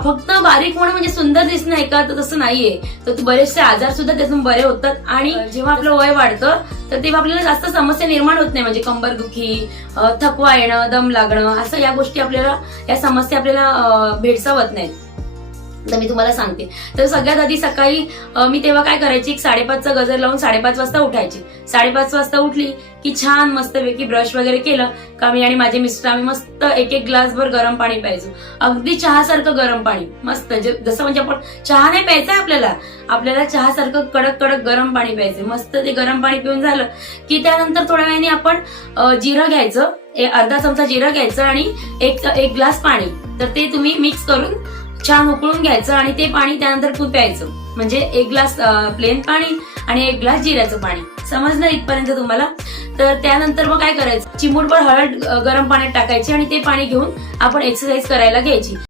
फक्त बारीक होणं म्हणजे सुंदर दिसणं आहे का? तर तसं नाहीये. तर बरेचसे आजार सुद्धा त्यातून बरे होतात. आणि जेव्हा आपलं वय वाढतं तर तेव्हा आपल्याला जास्त समस्या निर्माण होत नाही. म्हणजे कंबरदुखी थकवा येणं दम लागणं असं या गोष्टी आपल्याला या समस्या आपल्याला भेडसावत नाहीत. तर मी तुम्हाला सांगते. तर सगळ्यात आधी सकाळी मी तेव्हा काय करायची? एक साडेपाचचा गजर लावून साडेपाच वाजता उठायची. साडेपाच वाजता उठली की छान मस्तपैकी ब्रश वगैरे केलं. का मी आणि माझे मिस्टर आम्ही मस्त एक एक ग्लासभर गरम पाणी प्यायचो. अगदी चहासारखं गरम पाणी. मस्त. जसं म्हणजे आपण चहा नाही प्यायचा आपल्याला. आपल्याला चहासारखं कडक कडक गरम पाणी प्यायचं मस्त ते गरम पाणी पिऊन झालं की त्यानंतर थोड्या वेळाने आपण जिरं घ्यायचं. अर्धा चमचा जिरं घ्यायचं आणि एक एक ग्लास पाणी. तर ते तुम्ही मिक्स करून छान उकळून घ्यायचं आणि ते पाणी त्यानंतर खूप प्यायचं. म्हणजे एक ग्लास प्लेन पाणी आणि एक ग्लास जिऱ्याचं पाणी. समजलं इथपर्यंत तुम्हाला? तर त्यानंतर मग काय करायचं? चिमूटभर हळद गरम पाण्यात टाकायची आणि ते पाणी घेऊन आपण एक्सरसाइज करायला घ्यायची.